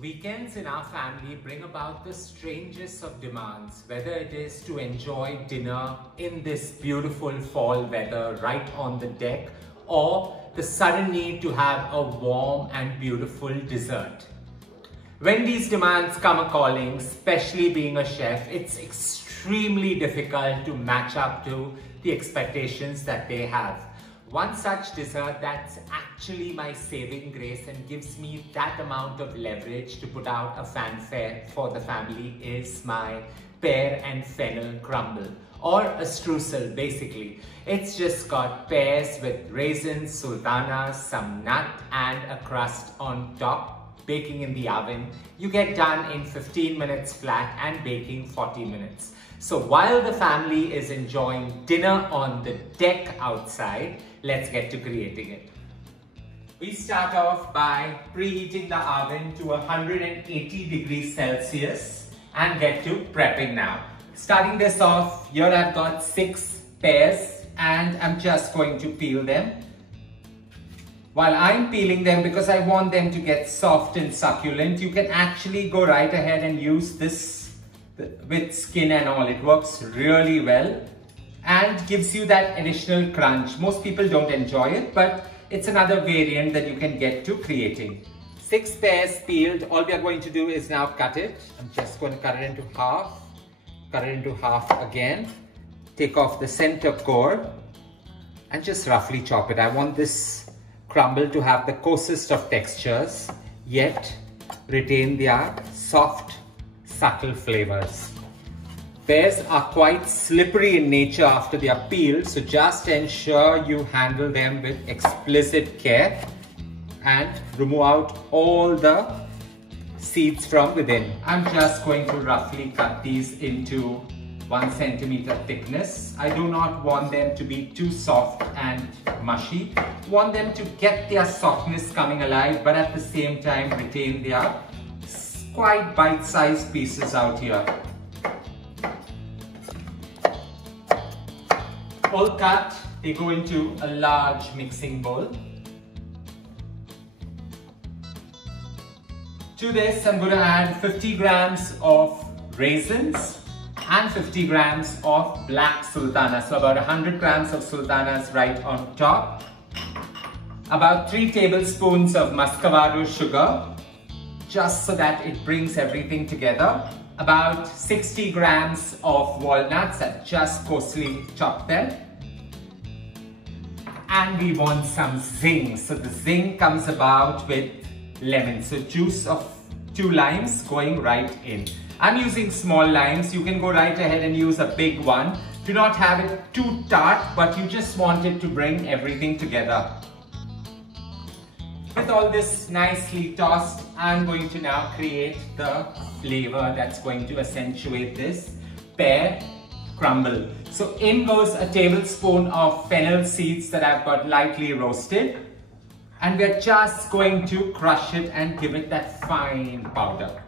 Weekends in our family bring about the strangest of demands, whether it is to enjoy dinner in this beautiful fall weather right on the deck, or the sudden need to have a warm and beautiful dessert. When these demands come a-calling, especially being a chef, it's extremely difficult to match up to the expectations that they have. One such dessert that's actually my saving grace and gives me that amount of leverage to put out a fanfare for the family is my pear and fennel crumble, or a streusel basically. It's just got pears with raisins, sultanas, some nut and a crust on top, baking in the oven. You get done in 15 minutes flat and baking 40 minutes. So while the family is enjoying dinner on the deck outside, let's get to creating it. We start off by preheating the oven to 180 degrees Celsius and get to prepping now. Starting this off, here I've got 6 pears and I'm just going to peel them. While I'm peeling them, because I want them to get soft and succulent, you can actually go right ahead and use this with skin and all. It works really well and gives you that additional crunch. Most people don't enjoy it, but it's another variant that you can get to creating. 6 pears peeled. All we are going to do is now cut it. I'm just going to cut it into half. Cut it into half again. Take off the center core and just roughly chop it. I want this crumble to have the coarsest of textures, yet retain their soft, subtle flavors. Pears are quite slippery in nature after they are peeled, so just ensure you handle them with explicit care and remove out all the seeds from within. I'm just going to roughly cut these into 1 centimeter thickness. I do not want them to be too soft and mushy. Want them to get their softness coming alive, but at the same time retain their quite bite-sized pieces out here. All cut, they go into a large mixing bowl. To this, I'm going to add 50 grams of raisins and 50 grams of black sultanas. So about 100 grams of sultanas right on top. About 3 tablespoons of Muscavado sugar, just so that it brings everything together. About 60 grams of walnuts, I've just coarsely chopped them. And we want some zing. So the zing comes about with lemon. So juice of 2 limes going right in. I'm using small limes. You can go right ahead and use a big one. Do not have it too tart, but you just want it to bring everything together. With all this nicely tossed, I'm going to now create the flavor that's going to accentuate this pear crumble. So in goes a tablespoon of fennel seeds that I've got lightly roasted. And we're just going to crush it and give it that fine powder.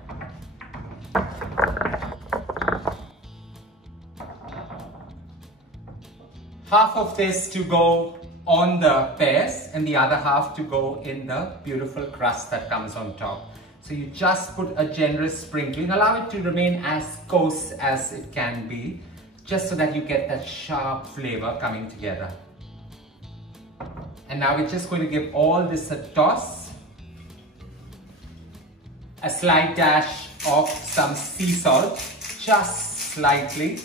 Half of this to go on the pears and the other half to go in the beautiful crust that comes on top. So you just put a generous sprinkling, allow it to remain as coarse as it can be, just so that you get that sharp flavor coming together. And now we're just going to give all this a toss. A slight dash of some sea salt, just slightly.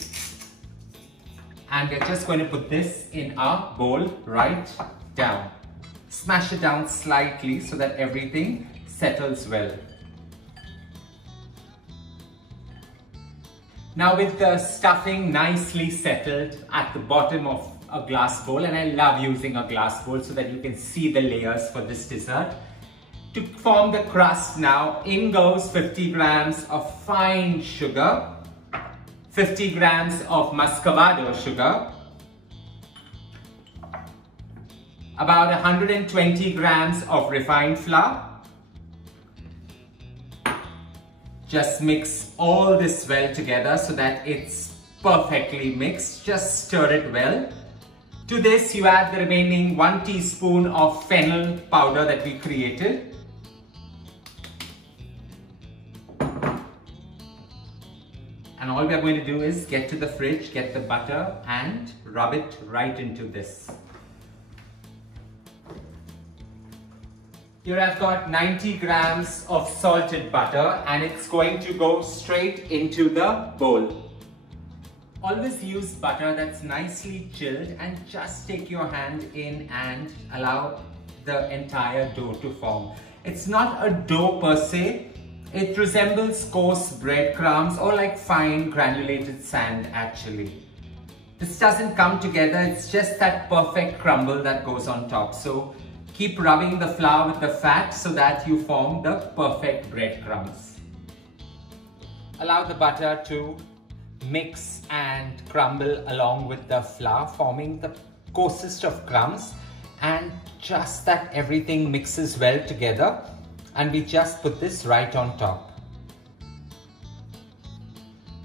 And we're just going to put this in our bowl right down. Smash it down slightly so that everything settles well. Now with the stuffing nicely settled at the bottom of a glass bowl, and I love using a glass bowl so that you can see the layers for this dessert. To form the crust now, in goes 50 grams of fine sugar, 50 grams of Muscavado sugar, about 120 grams of refined flour. Just mix all this well together so that it's perfectly mixed. Just stir it well. To this, you add the remaining 1 teaspoon of fennel powder that we created. And all we are going to do is get to the fridge, get the butter and rub it right into this. Here I've got 90 grams of salted butter and it's going to go straight into the bowl. Always use butter that's nicely chilled and just take your hand in and allow the entire dough to form. It's not a dough per se, it resembles coarse breadcrumbs or like fine granulated sand actually. This doesn't come together, it's just that perfect crumble that goes on top. So keep rubbing the flour with the fat so that you form the perfect breadcrumbs. Allow the butter to mix and crumble along with the flour, forming the coarsest of crumbs, and just that everything mixes well together, and we just put this right on top.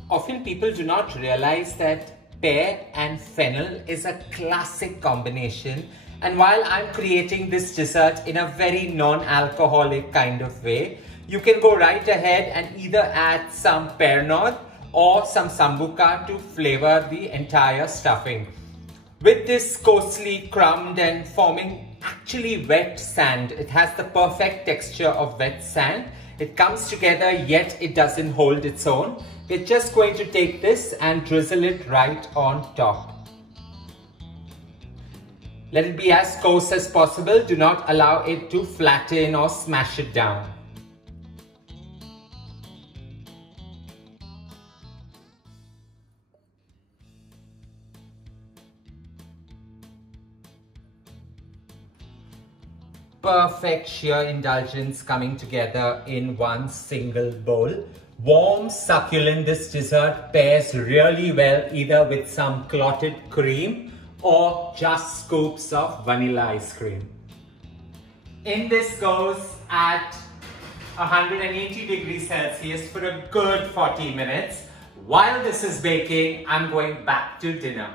Often people do not realize that pear and fennel is a classic combination, and while I'm creating this dessert in a very non-alcoholic kind of way, you can go right ahead and either add some pear nut or some sambuca to flavor the entire stuffing. With this coarsely crumbed and forming actually wet sand, it has the perfect texture of wet sand. It comes together yet it doesn't hold its own. We're just going to take this and drizzle it right on top. Let it be as coarse as possible. Do not allow it to flatten or smash it down. Perfect sheer indulgence coming together in one single bowl. Warm, succulent, this dessert pairs really well either with some clotted cream or just scoops of vanilla ice cream. In this goes at 180 degrees Celsius for a good 40 minutes. While this is baking, I'm going back to dinner.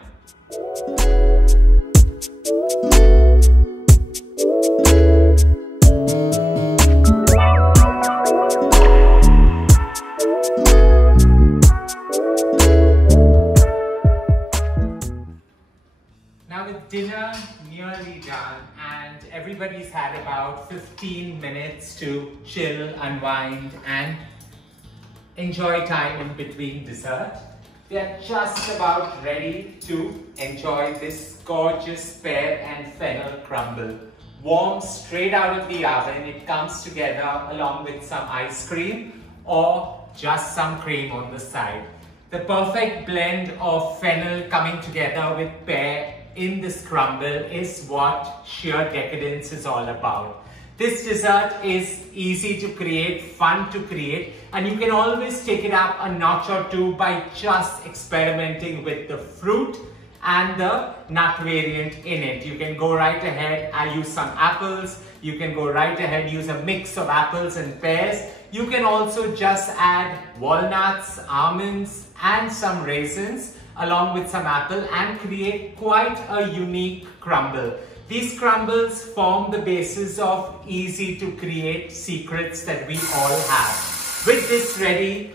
Dinner nearly done and everybody's had about 15 minutes to chill, unwind and enjoy time in between dessert. We are just about ready to enjoy this gorgeous pear and fennel crumble. Warm straight out of the oven, it comes together along with some ice cream or just some cream on the side. The perfect blend of fennel coming together with pear in this crumble is what sheer decadence is all about. This dessert is easy to create, fun to create, and you can always take it up a notch or two by just experimenting with the fruit and the nut variant in it. You can go right ahead, I use some apples, you can go right ahead, use a mix of apples and pears. You can also just add walnuts, almonds and some raisins along with some apple and create quite a unique crumble. These crumbles form the basis of easy to create secrets that we all have. With this ready,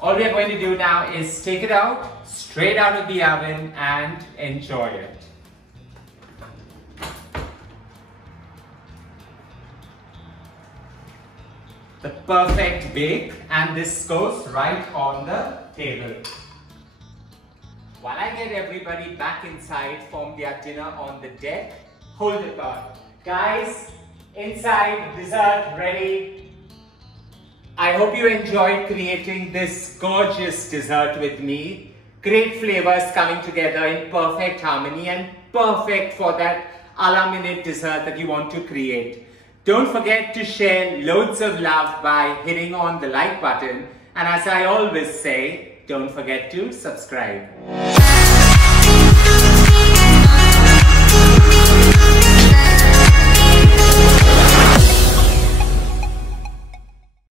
all we are going to do now is take it out, straight out of the oven and enjoy it. The perfect bake, and this goes right on the table. While I get everybody back inside from their dinner on the deck, hold the thought. Guys, inside, dessert ready. I hope you enjoyed creating this gorgeous dessert with me. Great flavors coming together in perfect harmony and perfect for that a la minute dessert that you want to create. Don't forget to share loads of love by hitting on the like button. And as I always say, don't forget to subscribe.